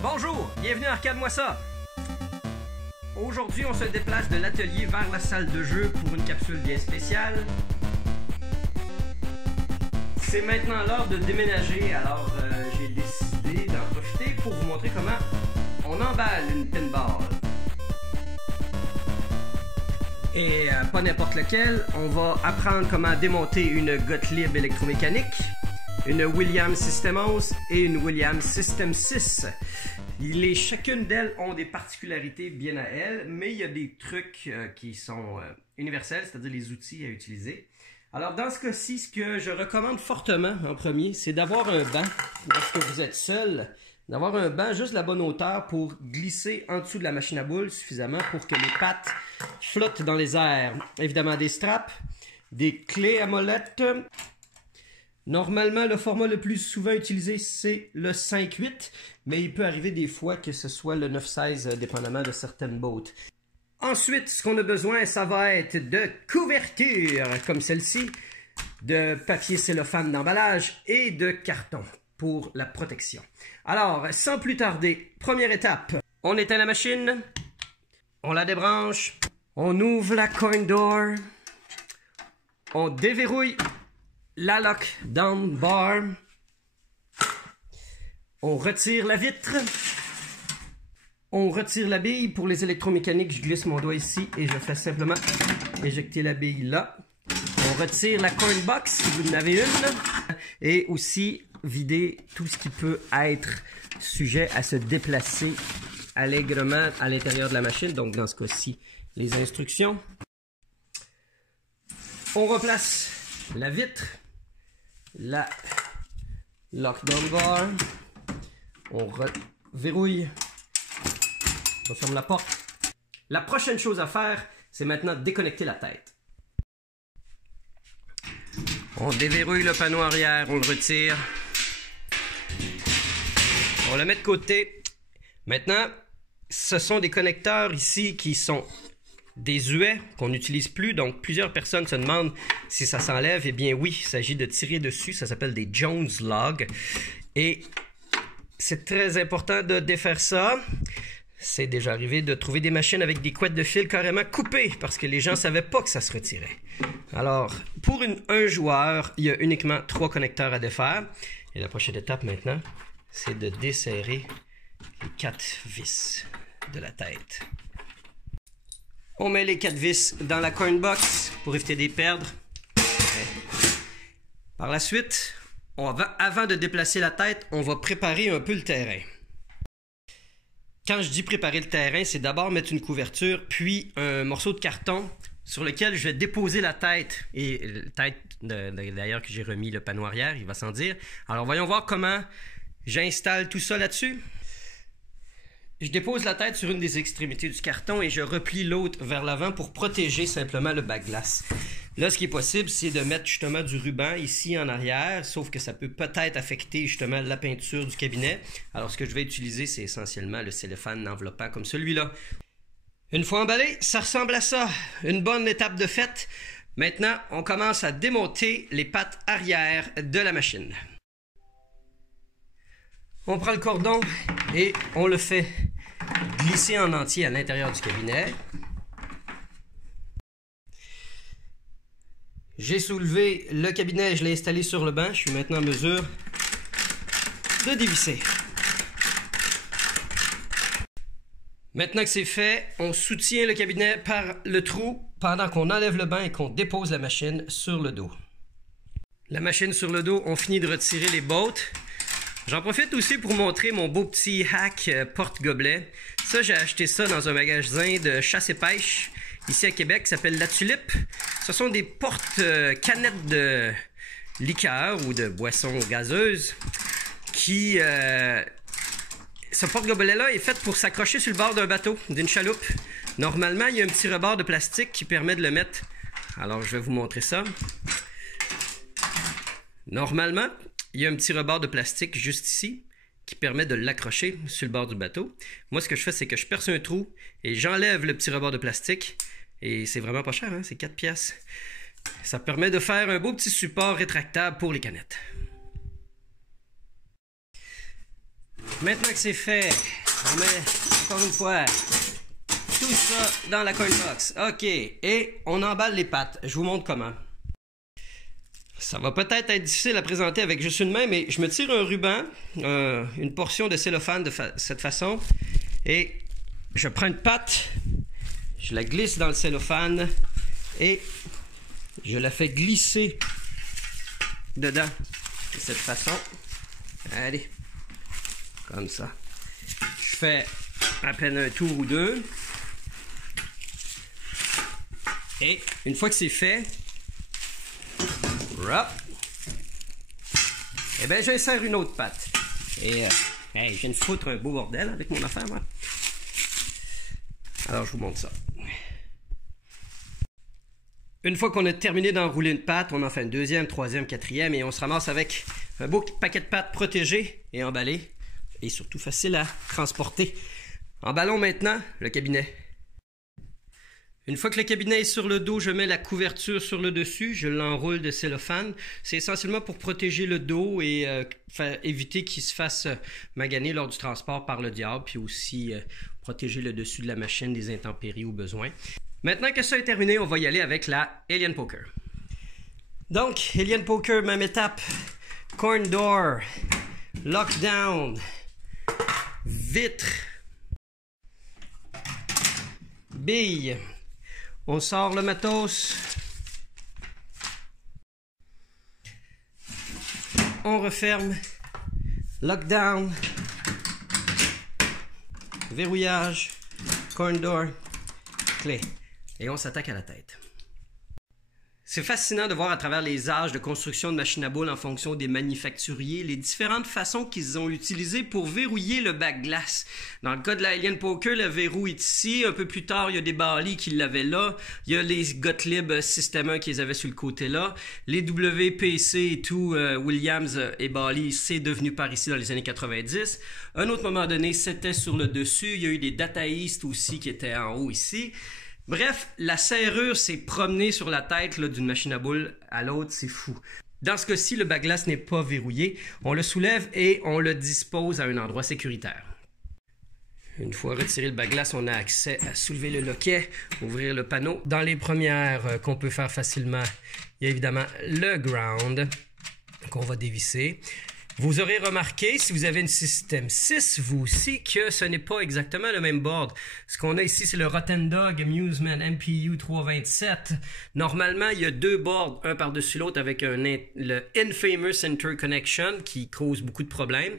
Bonjour, bienvenue à Arcade-moi ça! Aujourd'hui, on se déplace de l'atelier vers la salle de jeu pour une capsule bien spéciale. C'est maintenant l'heure de déménager, alors j'ai décidé d'en profiter pour vous montrer comment on emballe une pinball. Et pas n'importe lequel, on va apprendre comment démonter une Gottlieb électromécanique, une Williams System 11 et une Williams System 6. Chacune d'elles ont des particularités bien à elles, mais il y a des trucs qui sont universels, c'est-à-dire les outils à utiliser. Alors dans ce cas-ci, ce que je recommande fortement en premier, c'est d'avoir un banc lorsque vous êtes seul, d'avoir un banc juste la bonne hauteur pour glisser en dessous de la machine à boules suffisamment pour que les pattes flottent dans les airs. Évidemment des straps, des clés à molette. Normalement, le format le plus souvent utilisé, c'est le 5/8, mais il peut arriver des fois que ce soit le 9/16, dépendamment de certaines boîtes. Ensuite, ce qu'on a besoin, ça va être de couvertures, comme celle-ci, de papier cellophane d'emballage et de carton pour la protection. Alors, sans plus tarder, première étape, on éteint la machine, on la débranche, on ouvre la coin door, on déverrouille la lock down bar, on retire la vitre, on retire la bille. Pour les électromécaniques, je glisse mon doigt ici et je fais simplement éjecter la bille là. On retire la coin box si vous en avez une et aussi vider tout ce qui peut être sujet à se déplacer allègrement à l'intérieur de la machine. Donc dans ce cas-ci, les instructions. On replace la vitre, la lockdown bar, on verrouille, on ferme la porte. La prochaine chose à faire, c'est maintenant de déconnecter la tête. On déverrouille le panneau arrière, on le retire, on le met de côté. Maintenant, ce sont des connecteurs ici qui sont des huets qu'on n'utilise plus, donc plusieurs personnes se demandent si ça s'enlève. Eh bien oui, il s'agit de tirer dessus, ça s'appelle des Jones Lug et c'est très important de défaire ça. C'est déjà arrivé de trouver des machines avec des couettes de fil carrément coupées parce que les gens ne savaient pas que ça se retirait. Alors, pour un joueur, il y a uniquement 3 connecteurs à défaire et la prochaine étape maintenant, c'est de desserrer les 4 vis de la tête. On met les 4 vis dans la coin box pour éviter de les perdre. Par la suite, avant de déplacer la tête, on va préparer un peu le terrain. Quand je dis préparer le terrain, c'est d'abord mettre une couverture, puis un morceau de carton sur lequel je vais déposer la tête. Et la tête, d'ailleurs, que j'ai remis le panneau arrière, il va sans dire. Alors, voyons voir comment j'installe tout ça là-dessus. Je dépose la tête sur une des extrémités du carton et je replie l'autre vers l'avant pour protéger simplement le bac-glace. Là, ce qui est possible, c'est de mettre justement du ruban ici en arrière, sauf que ça peut peut-être affecter justement la peinture du cabinet. Alors, ce que je vais utiliser, c'est essentiellement le cellophane enveloppant comme celui-là. Une fois emballé, ça ressemble à ça. Une bonne étape de fait. Maintenant, on commence à démonter les pattes arrière de la machine. On prend le cordon et on le fait glisser en entier à l'intérieur du cabinet. J'ai soulevé le cabinet, je l'ai installé sur le banc. Je suis maintenant en mesure de dévisser. Maintenant que c'est fait, on soutient le cabinet par le trou pendant qu'on enlève le banc et qu'on dépose la machine sur le dos. La machine sur le dos, on finit de retirer les bottes. J'en profite aussi pour montrer mon beau petit hack porte-gobelet. Ça, j'ai acheté ça dans un magasin de chasse et pêche ici à Québec qui s'appelle La Tulipe. Ce sont des porte-canettes de liqueur ou de boissons gazeuses qui... ce porte-gobelet-là est fait pour s'accrocher sur le bord d'un bateau, d'une chaloupe. Normalement, il y a un petit rebord de plastique qui permet de le mettre. Alors, je vais vous montrer ça. Normalement, il y a un petit rebord de plastique juste ici qui permet de l'accrocher sur le bord du bateau. Moi, ce que je fais, c'est que je perce un trou et j'enlève le petit rebord de plastique. Et c'est vraiment pas cher, hein? C'est 4 piastres. Ça permet de faire un beau petit support rétractable pour les canettes. Maintenant que c'est fait, on met encore une fois tout ça dans la coin box. OK, et on emballe les pâtes. Je vous montre comment. Ça va peut-être être difficile à présenter avec juste une main, mais je me tire un ruban, une portion de cellophane de cette façon, et je prends une pâte, je la glisse dans le cellophane et je la fais glisser dedans de cette façon. Allez, comme ça. Je fais à peine un tour ou deux. Et une fois que c'est fait, et bien j'insère une autre pâte. Et hey, je viens de foutre un beau bordel avec mon affaire, moi. Alors je vous montre ça. Une fois qu'on a terminé d'enrouler une pâte, on en fait une deuxième, troisième, quatrième et on se ramasse avec un beau paquet de pâtes protégé et emballé et surtout facile à transporter. Emballons maintenant le cabinet. Une fois que le cabinet est sur le dos, je mets la couverture sur le dessus, je l'enroule de cellophane. C'est essentiellement pour protéger le dos et éviter qu'il se fasse maganer lors du transport par le diable, puis aussi protéger le dessus de la machine des intempéries au besoin. Maintenant que ça est terminé, on va y aller avec la Alien Poker. Donc, Alien Poker, même étape. Corn door, lockdown, vitre, bille. On sort le matos. On referme. Lockdown. Verrouillage. Corn door. Clé. Et on s'attaque à la tête. C'est fascinant de voir à travers les âges de construction de machines à boules en fonction des manufacturiers les différentes façons qu'ils ont utilisées pour verrouiller le bac-glace. Dans le cas de la Alien Poker, le verrou est ici. Un peu plus tard, il y a des Bally qui l'avaient là. Il y a les Gottlieb System 1 qui les avaient sur le côté là. Les WPC et tout, Williams et Bally, c'est devenu par ici dans les années 90. À un autre moment donné, c'était sur le dessus. Il y a eu des Data East aussi qui étaient en haut ici. Bref, la serrure s'est promenée sur la tête d'une machine à boules à l'autre, c'est fou. Dans ce cas-ci, le bac-glace n'est pas verrouillé. On le soulève et on le dispose à un endroit sécuritaire. Une fois retiré le bac-glace, on a accès à soulever le loquet, ouvrir le panneau. Dans les premières qu'on peut faire facilement, il y a évidemment le ground qu'on va dévisser. Vous aurez remarqué, si vous avez une System 6, vous aussi, que ce n'est pas exactement le même board. Ce qu'on a ici, c'est le Rotten Dog Amusement MPU 327. Normalement, il y a deux boards, un par-dessus l'autre, avec le Infamous Interconnection qui cause beaucoup de problèmes.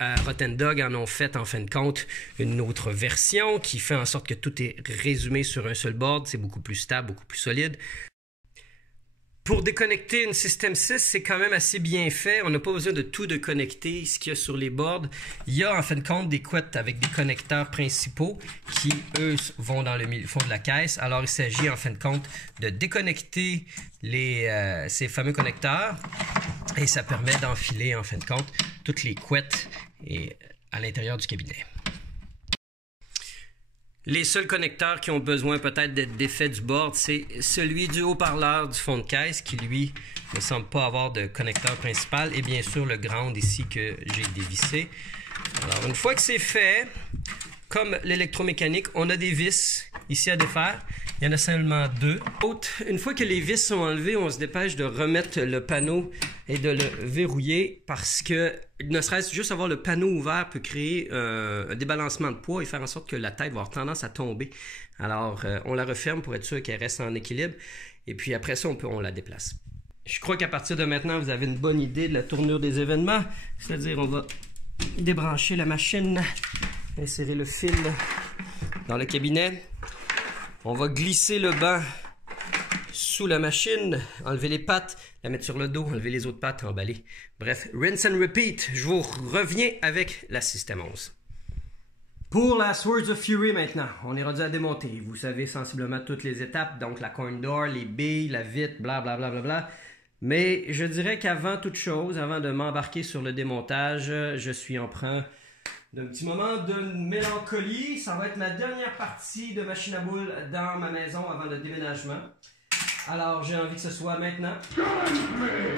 Rotten Dog en ont fait, en fin de compte, une autre version qui fait en sorte que tout est résumé sur un seul board. C'est beaucoup plus stable, beaucoup plus solide. Pour déconnecter une System 6, c'est quand même assez bien fait. On n'a pas besoin de tout connecter ce qu'il y a sur les boards. Il y a en fin de compte des couettes avec des connecteurs principaux qui, eux, vont dans le fond de la caisse. Alors, il s'agit en fin de compte de déconnecter ces fameux connecteurs et ça permet d'enfiler en fin de compte toutes les couettes à l'intérieur du cabinet. Les seuls connecteurs qui ont besoin peut-être d'être défaits du board, c'est celui du haut-parleur du fond de caisse qui, lui, ne semble pas avoir de connecteur principal et bien sûr le ground ici que j'ai dévissé. Alors, une fois que c'est fait, comme l'électromécanique, on a des vis ici à défaire. Il y en a seulement deux. Une fois que les vis sont enlevées, on se dépêche de remettre le panneau et de le verrouiller parce que ne serait-ce juste avoir le panneau ouvert peut créer un débalancement de poids et faire en sorte que la tête va avoir tendance à tomber. Alors, on la referme pour être sûr qu'elle reste en équilibre et puis après ça, on la déplace. Je crois qu'à partir de maintenant, vous avez une bonne idée de la tournure des événements. C'est-à-dire, on va débrancher la machine, insérer le fil dans le cabinet. On va glisser le banc sous la machine, enlever les pattes, la mettre sur le dos, enlever les autres pattes, emballer. Bref, rinse and repeat. Je vous reviens avec la System 11. Pour la Swords of Fury maintenant, on est rendu à démonter. Vous savez sensiblement toutes les étapes, donc la corn door, les billes, la vitre, blablabla. Bla, bla, bla, bla. Mais je dirais qu'avant toute chose, avant de m'embarquer sur le démontage, je suis emprunt d'un petit moment de mélancolie. Ça va être ma dernière partie de machine à boules dans ma maison avant le déménagement. Alors j'ai envie que ce soit maintenant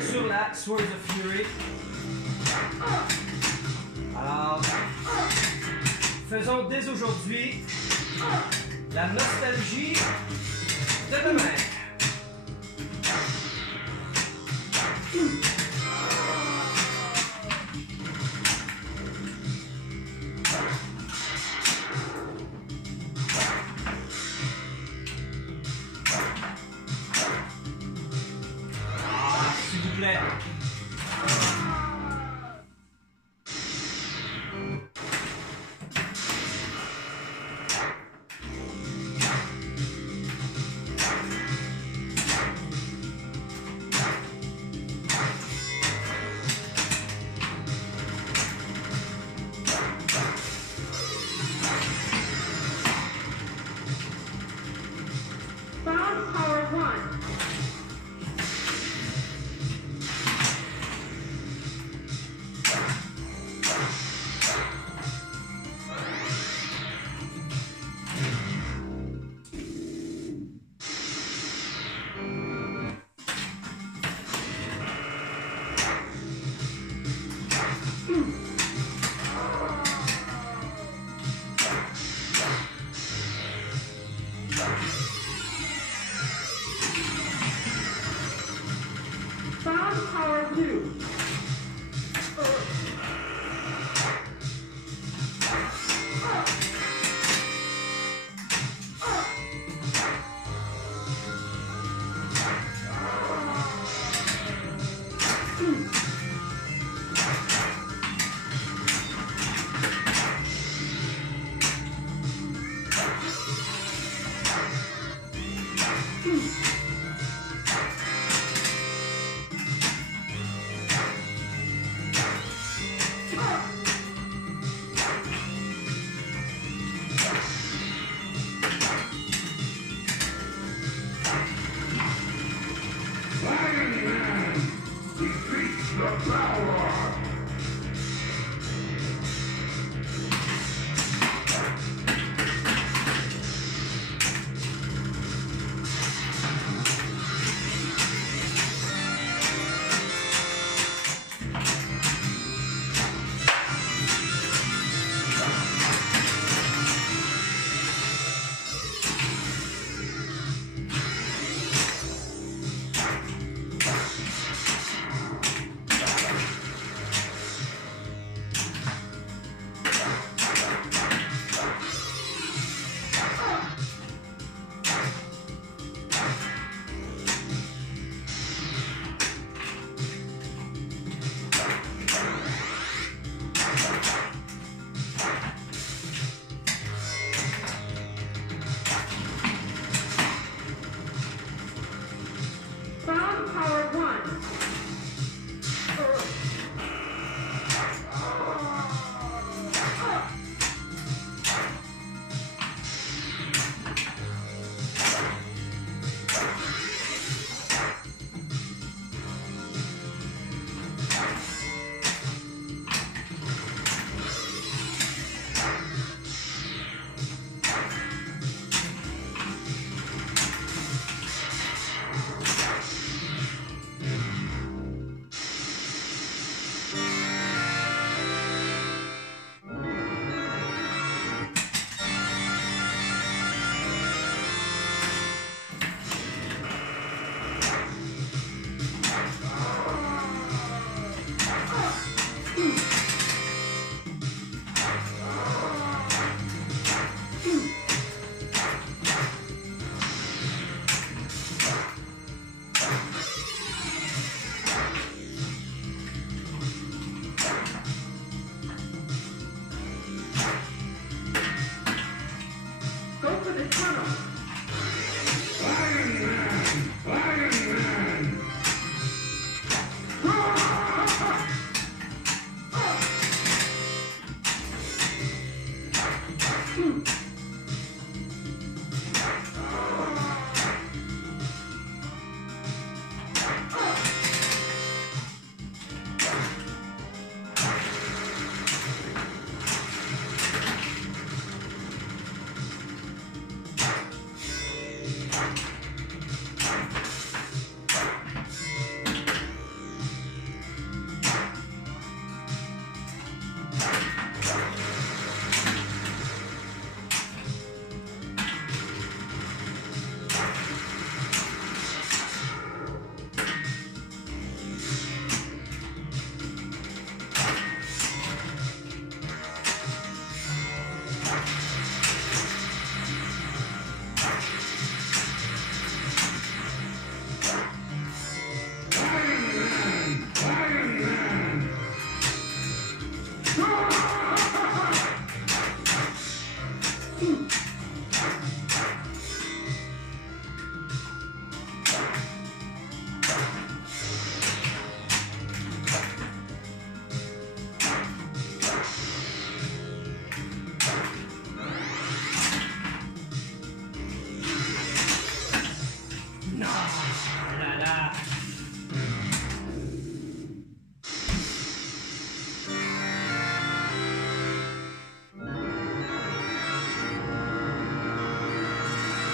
sur la Swords of Fury. Alors faisons dès aujourd'hui la nostalgie de demain. S'il vous plaît.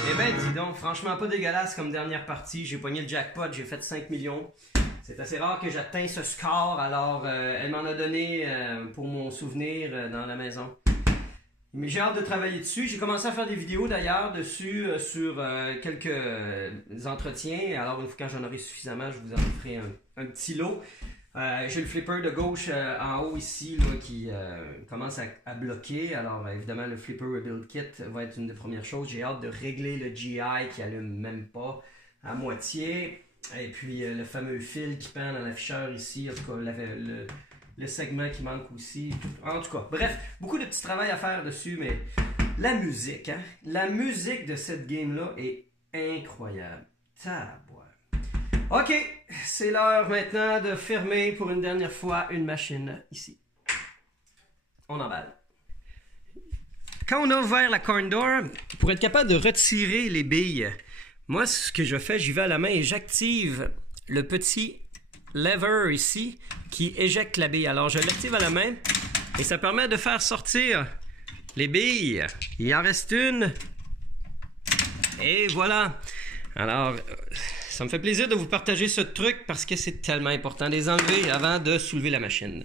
Eh ben, dis donc, franchement pas dégueulasse comme dernière partie. J'ai pogné le jackpot, j'ai fait 5 millions. C'est assez rare que j'atteigne ce score, alors elle m'en a donné pour mon souvenir dans la maison. Mais j'ai hâte de travailler dessus. J'ai commencé à faire des vidéos d'ailleurs dessus sur quelques entretiens. Alors une fois quand j'en aurai suffisamment, je vous en ferai un petit lot. J'ai le flipper de gauche en haut ici là, qui commence à bloquer. Alors évidemment le flipper rebuild kit va être une des premières choses. J'ai hâte de régler le GI qui allume même pas à moitié. Et puis le fameux fil qui pend dans l'afficheur ici. En tout cas le segment qui manque aussi. En tout cas, bref, beaucoup de petits travail à faire dessus, mais la musique, hein? La musique de cette game-là est incroyable. Taboire. Ok, c'est l'heure maintenant de fermer pour une dernière fois une machine ici. On emballe. Quand on a ouvert la corn door, pour être capable de retirer les billes, moi ce que je fais, j'y vais à la main et j'active le petit lever ici qui éjecte la bille. Alors je l'active à la main et ça permet de faire sortir les billes. Il en reste une. Et voilà. Alors ça me fait plaisir de vous partager ce truc parce que c'est tellement important de les enlever avant de soulever la machine.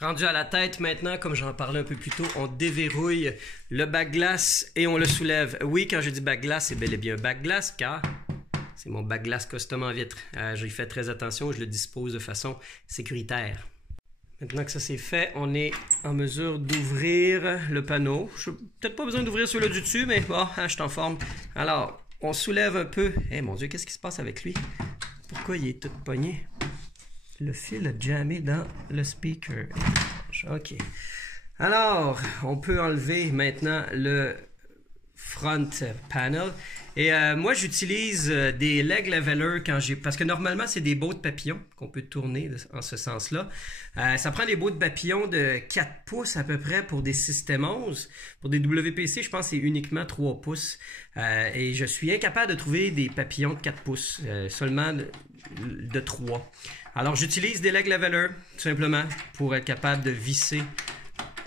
Rendu à la tête maintenant, comme j'en parlais un peu plus tôt, on déverrouille le back-glass et on le soulève. Oui, quand je dis back-glass, c'est bel et bien un back-glass car c'est mon back-glass custom en vitre. J'y fais très attention, je le dispose de façon sécuritaire. Maintenant que ça c'est fait, on est en mesure d'ouvrir le panneau. Je n'ai peut-être pas besoin d'ouvrir celui-là du dessus, mais bon, je suis en forme. Alors, on soulève un peu. Eh mon Dieu, qu'est-ce qui se passe avec lui? Pourquoi il est tout pogné? Le fil a jammé dans le speaker. OK. Alors, on peut enlever maintenant le front panel. Et moi, j'utilise des leg levelers quand j'ai... Parce que normalement, c'est des bottes papillons qu'on peut tourner en ce sens-là. Ça prend des bottes papillons de 4 pouces à peu près pour des systèmes 11. Pour des WPC, je pense que c'est uniquement 3 pouces. Et je suis incapable de trouver des papillons de 4 pouces, seulement de 3. Alors, j'utilise des leg levelers, tout simplement, pour être capable de visser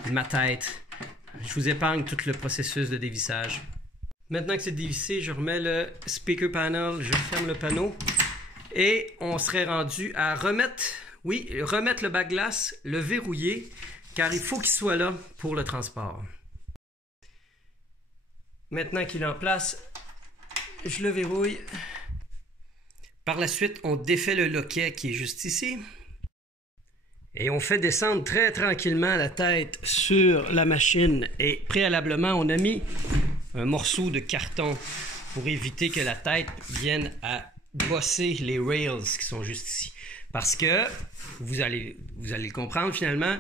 ma tête. Je vous épargne tout le processus de dévissage. Maintenant que c'est dévissé, je remets le speaker panel, je ferme le panneau et on serait rendu à remettre le back-glass, le verrouiller, car il faut qu'il soit là pour le transport. Maintenant qu'il est en place, je le verrouille. Par la suite, on défait le loquet qui est juste ici. Et on fait descendre très tranquillement la tête sur la machine. Et préalablement, on a mis un morceau de carton pour éviter que la tête vienne à bosser les rails qui sont juste ici. Parce que, vous allez le comprendre finalement,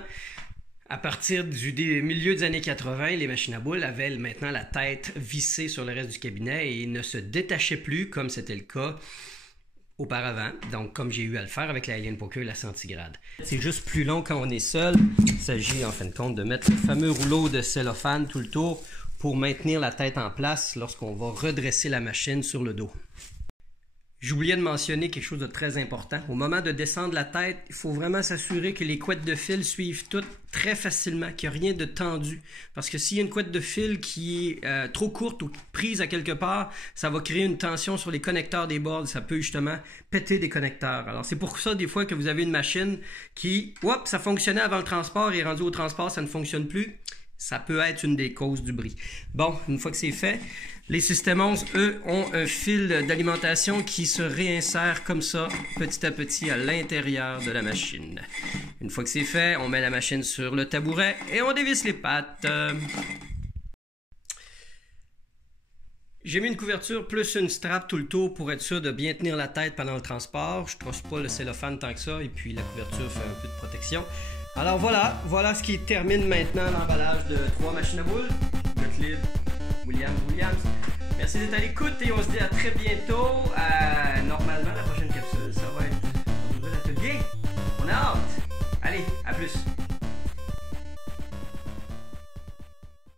à partir du milieu des années 80, les machines à boules avaient maintenant la tête vissée sur le reste du cabinet et ne se détachaient plus comme c'était le cas auparavant, donc comme j'ai eu à le faire avec la Alien Poker et la Centigrade. C'est juste plus long quand on est seul. Il s'agit en fin de compte de mettre le fameux rouleau de cellophane tout le tour pour maintenir la tête en place lorsqu'on va redresser la machine sur le dos. J'oubliais de mentionner quelque chose de très important. Au moment de descendre la tête, il faut vraiment s'assurer que les couettes de fil suivent toutes très facilement, qu'il n'y a rien de tendu. Parce que s'il y a une couette de fil qui est trop courte ou prise à quelque part, ça va créer une tension sur les connecteurs des boards. Ça peut justement péter des connecteurs. Alors c'est pour ça des fois que vous avez une machine qui, hop, ça fonctionnait avant le transport et rendu au transport, ça ne fonctionne plus. Ça peut être une des causes du bris. Bon, une fois que c'est fait, les systèmes 11, eux, ont un fil d'alimentation qui se réinsère comme ça, petit à petit, à l'intérieur de la machine. Une fois que c'est fait, on met la machine sur le tabouret et on dévisse les pattes. J'ai mis une couverture plus une strap tout le tour pour être sûr de bien tenir la tête pendant le transport. Je ne trosse pas le cellophane tant que ça et puis la couverture fait un peu de protection. Alors voilà ce qui termine maintenant l'emballage de 3 machines à boules. Gottlieb, Williams. Merci d'être à l'écoute et on se dit à très bientôt. Normalement, la prochaine capsule, ça va être un nouvel atelier. On a hâte. Allez, à plus.